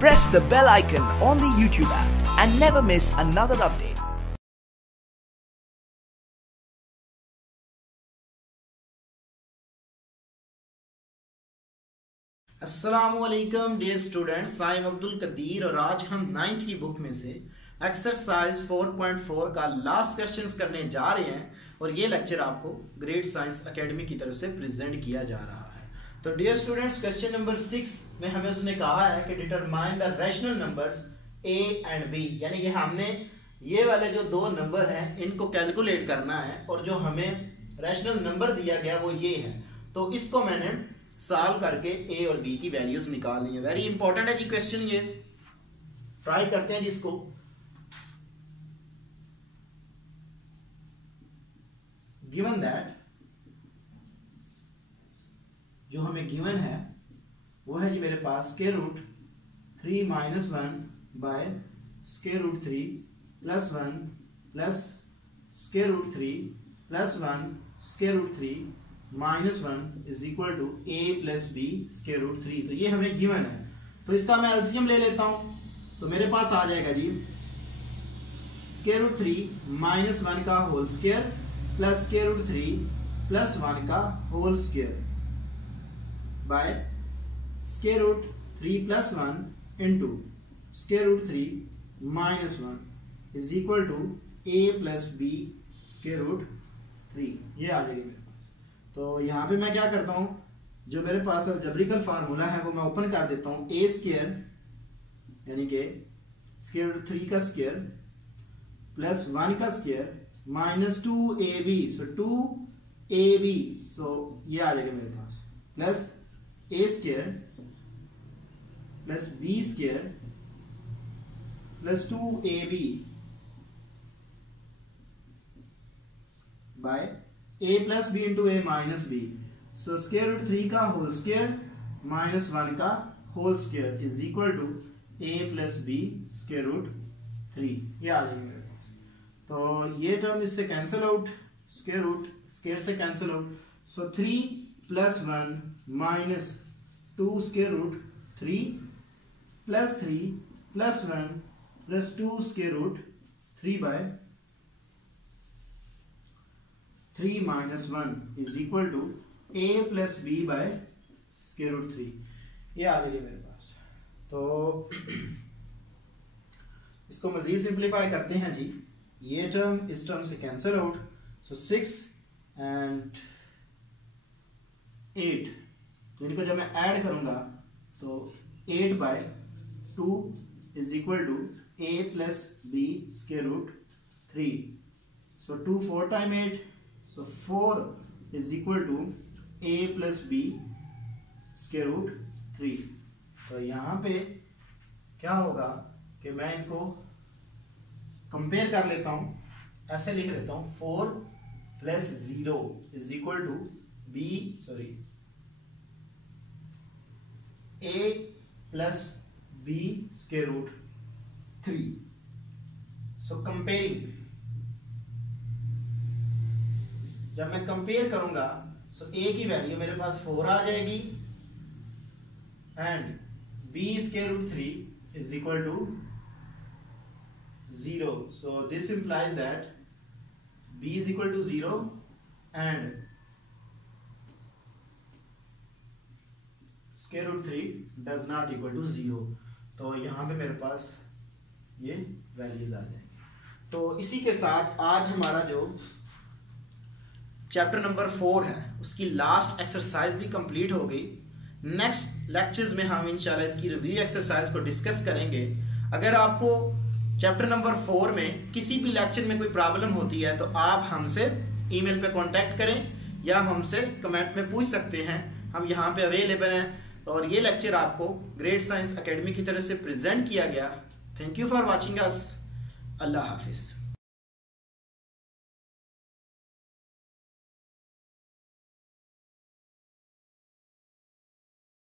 Press the bell icon on the YouTube app and never miss another update. अस्सलामुअलैकुम dear students, I am Abdul Qadeer और आज हम 9th की book में से एक्सरसाइज 4.4 का लास्ट क्वेश्चंस करने जा रहे हैं और ये लेक्चर आपको ग्रेट साइंस एकेडमी की तरफ से प्रेजेंट किया जा रहा है। तो डियर स्टूडेंट्स, क्वेश्चन नंबर 6 में हमें उसने कहा है कि determine the rational numbers A and B, यानी कि हमने ये वाले जो दो नंबर हैं इनको कैलकुलेट करना है और जो हमें रैशनल नंबर दिया गया वो ये है। तो इसको मैंने सॉल्व करके ए और बी की वैल्यूज निकालनी है। वेरी इंपॉर्टेंट है जी क्वेश्चन, ये ट्राई करते हैं जिसको। गिवन दैट, जो हमें गिवन है वो है जी मेरे पास square root 3 - 1 by square root 3 + 1 plus square root 3 + 1 square root 3 -1 is equal to a + b square root 3। तो ये हमें गिवन है, तो इसका मैं एलसीएम ले लेता हूं। तो मेरे पास आ जाएगा जी स्क्वायर रूट 3 - 1 का whole square plus square root 3 + 1 का whole square by square root 3 + 1 into square root 3 - 1 is equal to a + b square root 3। ये आ जाएगी। तो यहाँ पे मैं क्या करता हूँ, जो मेरे पास अलजेब्रिकल फार्मूला है वो मैं ओपन कर देता हूँ। ए स्क्वायर यानी कि स्क्वायर रूट 3 का स्क्वायर प्लस 1 का स्क्वायर माइनस 2ab, सो 2ab, सो ये आ जाएगा मेरे पास plus a square plus b square plus 2ab by a + b into a - b, so square root 3 का होल स्क्वायर माइनस 1 का whole square is equal to a + b square root 3। ये आ जाएगा मेरे पास। तो ये टर्म इससे cancel out, square root square से cancel out, so 3 + 1 - 2 square root 3 + 3 + 1 + 2 square root 3 by 3 - 1 is equal to a + b by square root 3। ये आ गई मेरे पास। तो इसको मजीद सिंप्लीफाई करते हैं जी। ये टर्म इस टर्म से कैंसिल आउट, सो 6 and 8, तो इनको जब मैं ऐड करूंगा तो 8/2 is equal to a + b square root 3। So 2 4 time 8, so 4 is equal to a + b square root 3। तो यहाँ पे क्या होगा कि मैं इनको कंपेयर कर लेता हूँ, ऐसे लिख लेता हूँ 4 + 0 is equal to a + b square root 3। So comparing, जब मैं कंपेयर करूंगा सो a की वैल्यू मेरे पास 4 आ जाएगी and b square root 3 is equal to 0। So this implies that b is equal to 0 and square root 3 does not equal to 0। तो यहां पे मेरे पास ये वैल्यूज आ जाएंगी। तो इसी के साथ आज हमारा जो चैप्टर नंबर 4 है उसकी लास्ट एक्सरसाइज भी कंप्लीट हो गई। नेक्स्ट लेक्चर्स में हम इंशाल्लाह इसकी रिव्यू एक्सरसाइज को डिस्कस करेंगे। अगर आपको चैप्टर नंबर 4 में किसी भी लेक्चर में कोई प्रॉब्लम होती है तो आप हमसे ईमेल पे कांटेक्ट करें या हमसे कमेंट में पूछ सकते हैं, हम यहाँ पे अवेलेबल हैं। और ये लेक्चर आपको ग्रेट साइंस एकेडमी की तरफ से प्रेजेंट किया गया। Thank you for watching us. अल्लाह हाफिज़।